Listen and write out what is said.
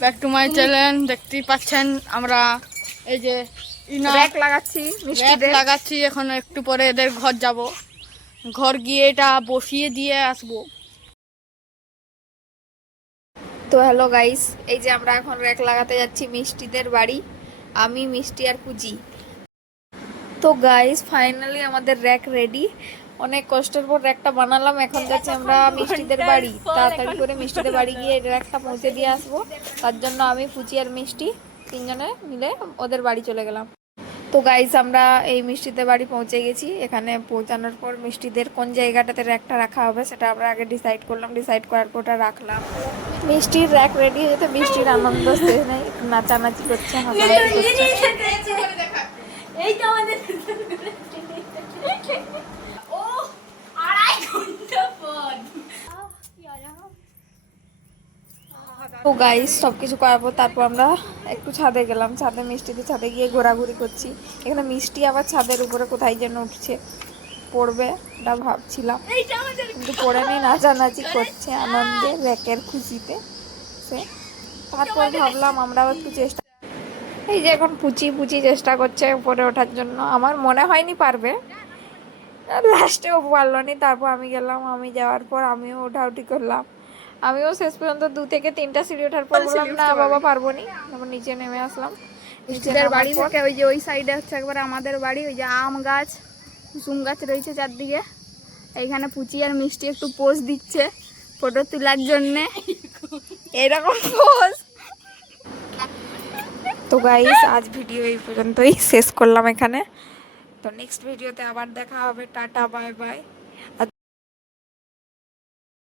Back to my channel দেখতেই পাচ্ছেন আমরা এই যে র্যাক লাগাচ্ছি র্যাপ লাগাচ্ছি এখন একটু পরে এদের ঘর যাব। ঘর গিয়ে এটা বসিয়ে দিয়ে আসব। তো হ্যালো গাইস এই যে আমরা এখন র্যাক লাগাতে যাচ্ছি মিষ্টিদের বাড়ি। আমি মিষ্টি আর কুজি। তো গাইস ফাইনালি আমাদের র্যাক রেডি অনেক কষ্টের পর র্যাকটা বানালাম। এখন যাচ্ছি আমরা মিষ্টিদের বাড়ি। তাড়াতাড়ি করে মিষ্টিদের বাড়ি গিয়ে এই র্যাকটা পৌঁছে দিয়ে আসব। তার জন্য আমি ফুচি আর মিষ্টি তিনজনে মিলে ওদের বাড়ি চলে গেলাম। তো গাইস আমরা এই মিষ্টিদের বাড়ি পৌঁছে গেছি। এখানে পৌঁছানোর পর মিষ্টিদের কোন জায়গাটাতে র্যাকটা রাখা হবে সেটা আমরা আগে ডিসাইড করলাম। ডিসাইড করার পর ওটা রাখলাম। মিষ্টির র্যাক রেডি হয়ে যেতে মিষ্টির আনন্দ শেষ নেই নাচানাচি করছে হাসাহাসি করছে। এই তো আমাদের ও আড়াই ঘণ্টা পর তো গাইস সব কিছু পর তারপর আমরা একটু ছাদে গেলাম। ছাদে মিষ্টিতে ছাদে গিয়ে ঘোরাঘুরি করছি। এখানে মিষ্টি আবার ছাদের উপরে কোথায় যেন উঠছে, পড়বে এটা ভাবছিলাম। কিন্তু পড়ে নেই নাচানাচি করছে আনন্দে র্যাকের খুশিতে সে। তারপর ভাবলাম আমরাও একটু চেষ্টা এই যে এখন পুচি পুচি চেষ্টা করছে উপরে ওঠার জন্য। আমার মনে হয়নি পারবে। লাস্টেও পারল নি, তারপর আমি গেলাম, আমি যাওয়ার পর আমিও ওঠাউঠি করলাম। আমিও শেষ পর্যন্ত দু থেকে তিনটা সিঁড়ি ওঠার পর বললাম না বাবা পারব। নি। তারপর নিচে নেমে আসলাম। নিচে বাড়ি থেকে ওই যে ওই সাইডে হচ্ছে একবার আমাদের বাড়ি ওই যে আম গাছ কুসুম গাছ রয়েছে চারদিকে। এইখানে পুচি আর মিষ্টি একটু পোজ দিচ্ছে ফটো তোলার জন্যে। এরকম পোজ। তো গাইস আজ ভিডিও এই পর্যন্তই শেষ করলাম এখানে। তো নেক্সট ভিডিওতে আবার দেখা হবে। Tata bye bye